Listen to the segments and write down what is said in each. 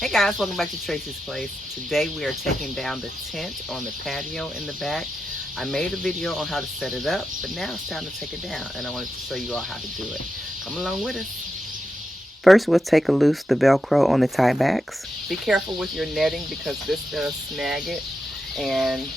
Hey guys, welcome back to Tracie's Place. Today we are taking down the tent on the patio in the back. I made a video on how to set it up, but now it's time to take it down and I wanted to show you all how to do it. Come along with us. First we'll take loose the Velcro on the tie backs. Be careful with your netting because this does snag it and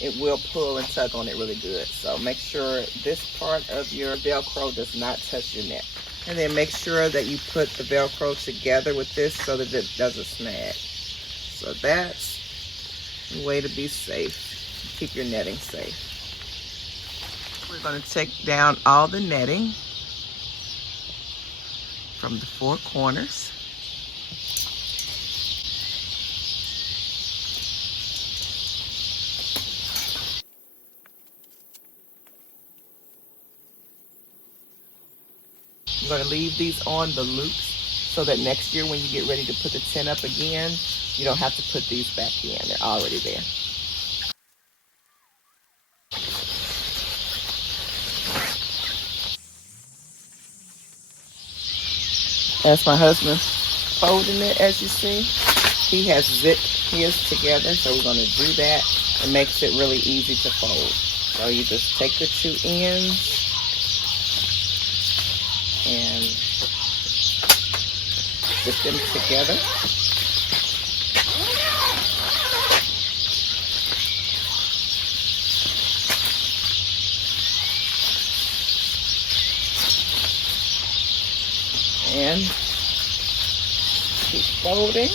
it will pull and tug on it really good. So make sure this part of your Velcro does not touch your net. And then make sure that you put the Velcro together with this so that it doesn't snag. So that's a way to be safe. Keep your netting safe. We're going to take down all the netting from the four corners. I'm going to leave these on the loops so that next year when you get ready to put the tent up again, you don't have to put these back in. They're already there. That's my husband folding it, as you see. He has zipped his together, so we're going to do that. It makes it really easy to fold. So you just take the two ends and zip them together. And keep folding.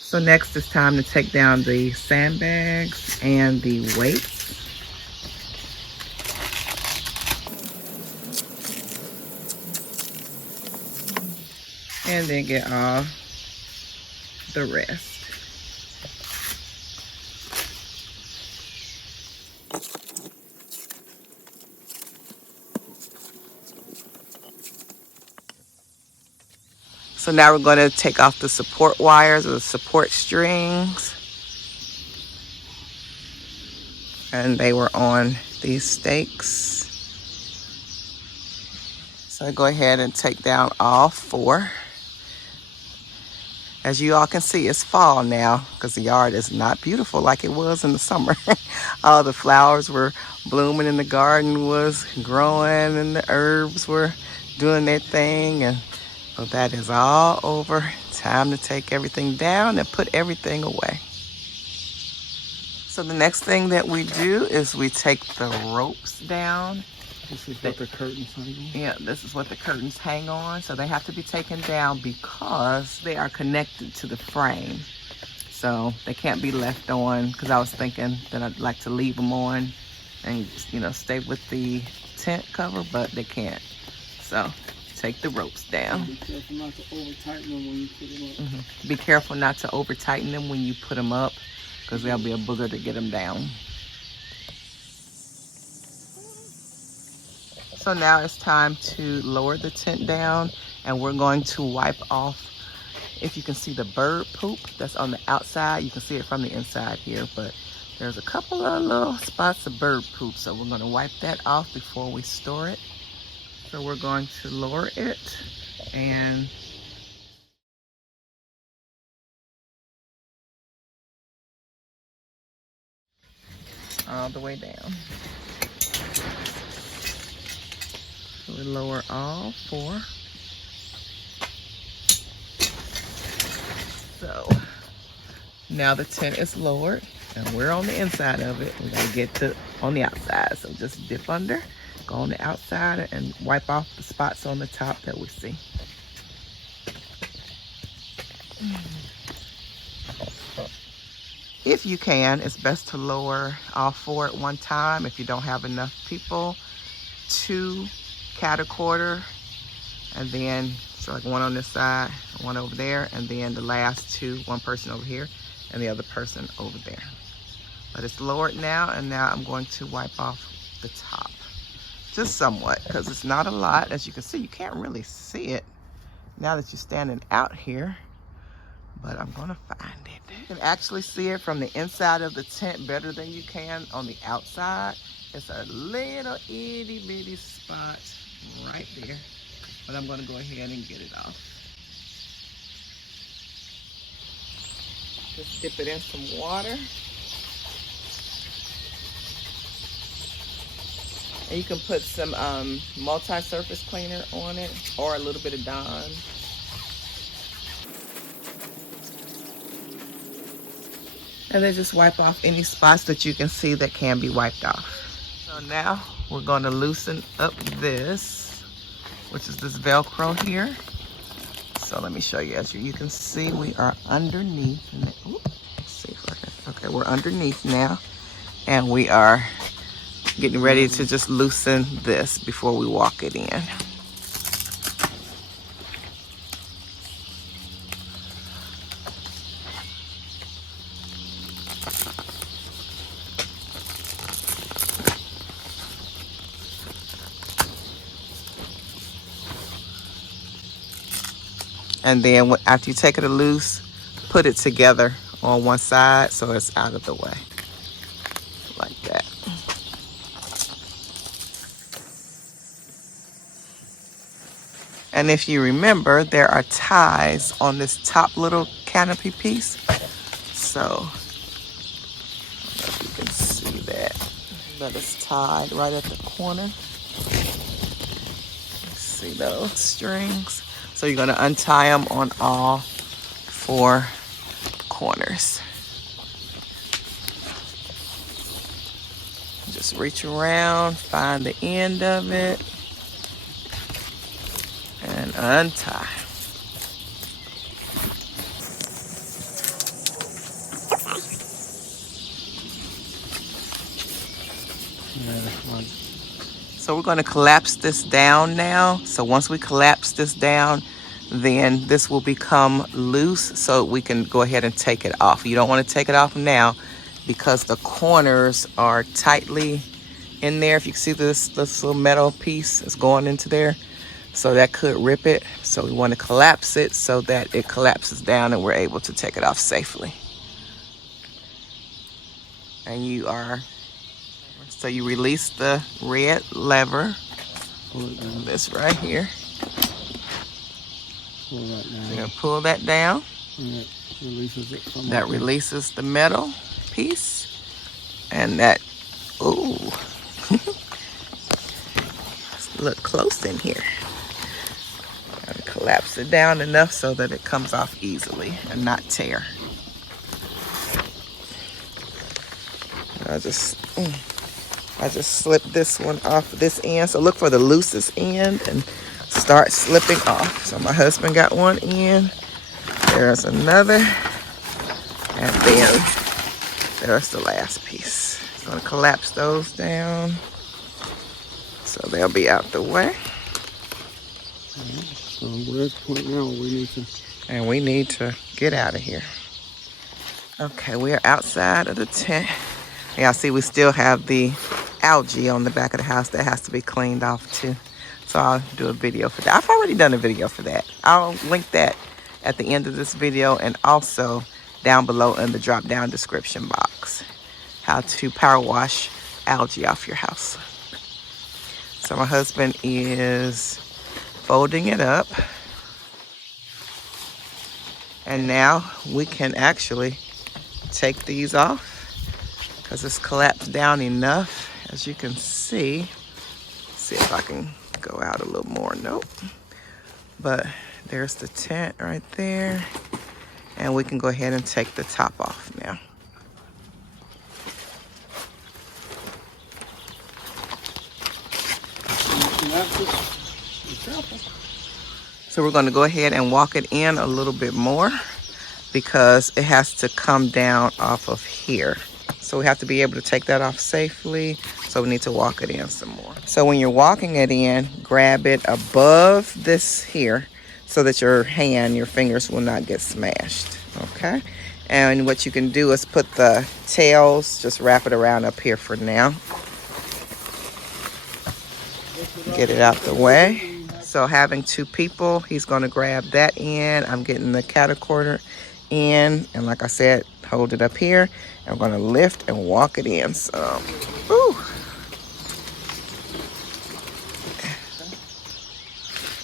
So next it's time to take down the sandbags and the weights. And then get all the rest. So now we're going to take off the support wires or the support strings. And they were on these stakes. So I go ahead and take down all four. As you all can see, it's fall now because the yard is not beautiful like it was in the summer. All the flowers were blooming and the garden was growing and the herbs were doing their thing. And so that is all over. Time to take everything down and put everything away. So the next thing that we do is we take the ropes down. This is what the curtains hang on? Yeah, this is what the curtains hang on. So they have to be taken down because they are connected to the frame. So they can't be left on, because I was thinking that I'd like to leave them on and, you know, stay with the tent cover, but they can't. So take the ropes down. Be careful not to over tighten them when you put them up. Be careful not to over tighten them when you put them up, because there'll be a booger to get them down. So now it's time to lower the tent down, and we're going to wipe off, if you can see the bird poop that's on the outside. You can see it from the inside here, but there's a couple of little spots of bird poop, so we're going to wipe that off before we store it. So we're going to lower it and all the way down. So we lower all four. So now the tent is lowered and we're on the inside of it. We gotta get to on the outside. So just dip under, go on the outside and wipe off the spots on the top that we see. If you can, it's best to lower all four at one time. If you don't have enough people, 2 cat a quarter, and then so like one on this side, one over there, and then the last 2, one person over here and the other person over there. But it's lowered now, and now I'm going to wipe off the top just somewhat, because it's not a lot. As you can see, you can't really see it now that you're standing out here, but I'm gonna find it. You can actually see it from the inside of the tent better than you can on the outside. It's a little itty bitty spot right there, but I'm gonna go ahead and get it off. Just dip it in some water. And you can put some multi-surface cleaner on it or a little bit of Dawn. And then just wipe off any spots that you can see that can be wiped off. So now we're going to loosen up this, which is this Velcro here. So let me show you. As you can see, we are underneath. Let's see if I can. Okay, we're underneath now. And we are getting ready to just loosen this before we walk it in. And then after you take it loose, put it together on one side so it's out of the way. Like that. And if you remember, there are ties on this top little canopy piece. So, I don't know if you can see that. That is tied right at the corner. See those strings? So you're gonna untie them on all 4 corners. Just reach around, find the end of it, and untie. So we're going to collapse this down now. So once we collapse this down, then this will become loose so we can go ahead and take it off. You don't want to take it off now because the corners are tightly in there. If you can see this little metal piece is going into there, so that could rip it. So we want to collapse it so that it collapses down and we're able to take it off safely. And so you release the red lever, this right here. Pull that down. You're gonna pull that down. And that releases it from That releases the metal piece. And that, ooh. Let's look close in here. Gotta collapse it down enough so that it comes off easily and not tear. I just slip this one off this end. So look for the loosest end and start slipping off. So my husband got one end. There's another. And then there's the last piece. I'm gonna collapse those down so they'll be out the way. So we're at the point now where we need to get out of here. Okay, we are outside of the tent. Y'all see we still have the algae on the back of the house that has to be cleaned off too. So I'll do a video for that. I've already done a video for that. I'll link that at the end of this video and also down below in the drop down description box. How to power wash algae off your house. So my husband is folding it up. And now we can actually take these off because it's collapsed down enough. As you can see if I can go out a little more. Nope. But there's the tent right there. And we can go ahead and take the top off now. So we're going to go ahead and walk it in a little bit more because it has to come down off of here. So we have to be able to take that off safely. So we need to walk it in some more. So when you're walking it in, grab it above this here so that your fingers will not get smashed, okay? And what you can do is put the tails, just wrap it around up here for now. Get it out the way. So having 2 people, he's gonna grab that end. I'm getting the catacorder in, and like I said, hold it up here. I'm gonna lift and walk it in. So, ooh.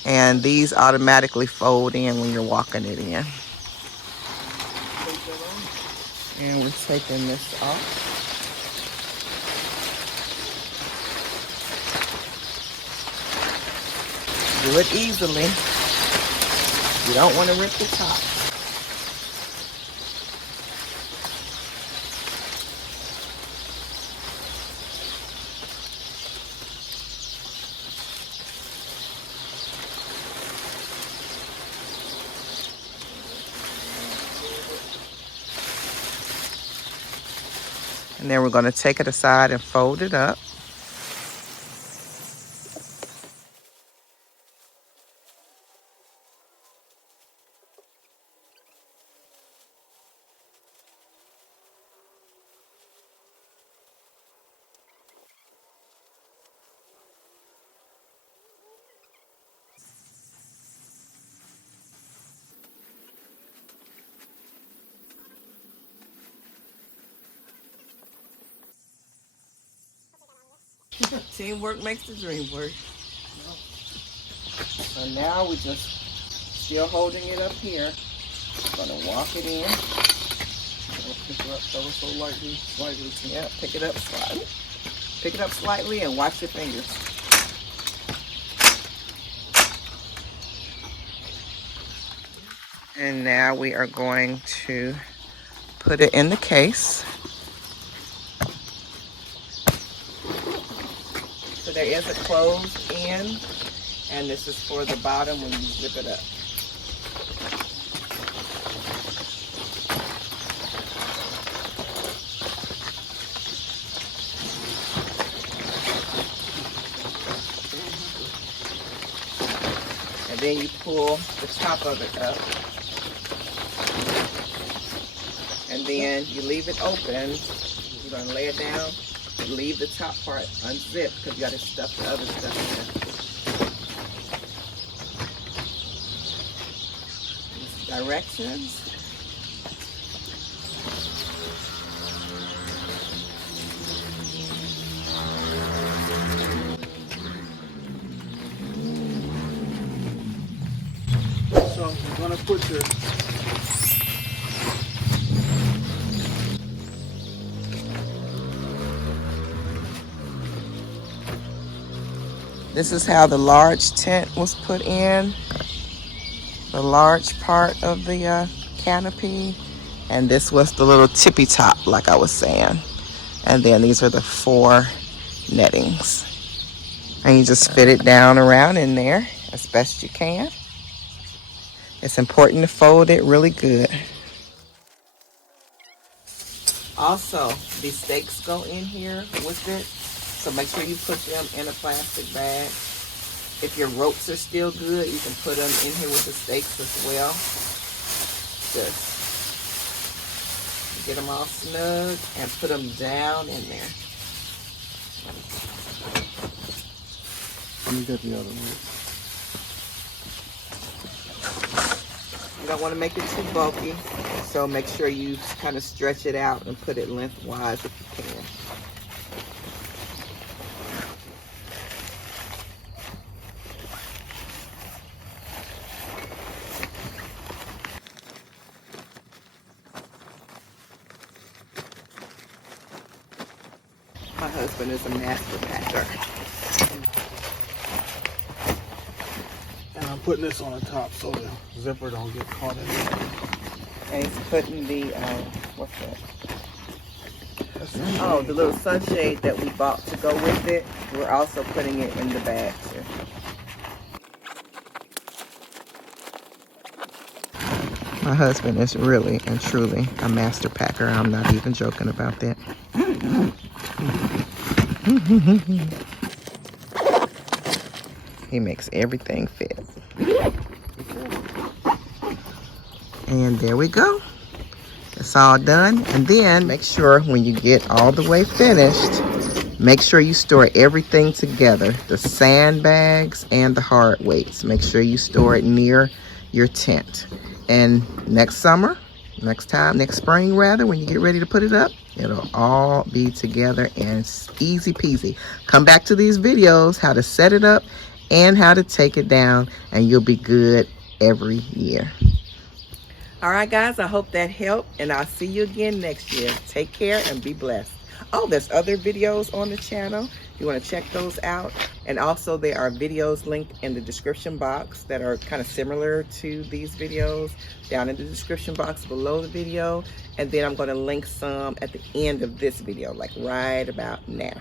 And these automatically fold in when you're walking it in. And we're taking this off. Do it easily. You don't want to rip the top. And then we're going to take it aside and fold it up. Teamwork makes the dream work. So now we just still holding it up here. Gonna walk it in. Pick it up ever so lightly, slightly. Yeah, pick it up slightly. Pick it up slightly and watch your fingers. And now we are going to put it in the case. So there is a closed end, and this is for the bottom when you zip it up. And then you pull the top of it up. And then you leave it open. You're going to lay it down. Leave the top part unzipped because you got to stuff the other stuff in. These directions. So we're gonna put your This is how the large tent was put in, the large part of the canopy, and this was the little tippy top, like I was saying. And then these are the 4 nettings. And you just fit it down around in there as best you can. It's important to fold it really good. Also, these stakes go in here with it. So make sure you put them in a plastic bag. If your ropes are still good, you can put them in here with the stakes as well. Just get them all snug and put them down in there. Let me get the other one. You don't want to make it too bulky, so make sure you kind of stretch it out and put it lengthwise if you can. My husband is a master packer. And I'm putting this on the top so the zipper don't get caught in it. And he's putting the, what's that? Oh, the little sunshade that we bought to go with it. We're also putting it in the bag too. My husband is really and truly a master packer. I'm not even joking about that. He makes everything fit. And there we go. It's all done. And then make sure when you get all the way finished, make sure you store everything together. The sandbags and the hard weights. Make sure you store it near your tent. And next summer, next spring rather, when you get ready to put it up, it'll all be together and it's easy peasy. Come back to these videos, how to set it up and how to take it down, and you'll be good every year. All right, guys, I hope that helped, and I'll see you again next year. Take care and be blessed. Oh, there's other videos on the channel. You want to check those out. And also there are videos linked in the description box that are kind of similar to these videos down in the description box below the video. And then I'm going to link some at the end of this video, like right about now.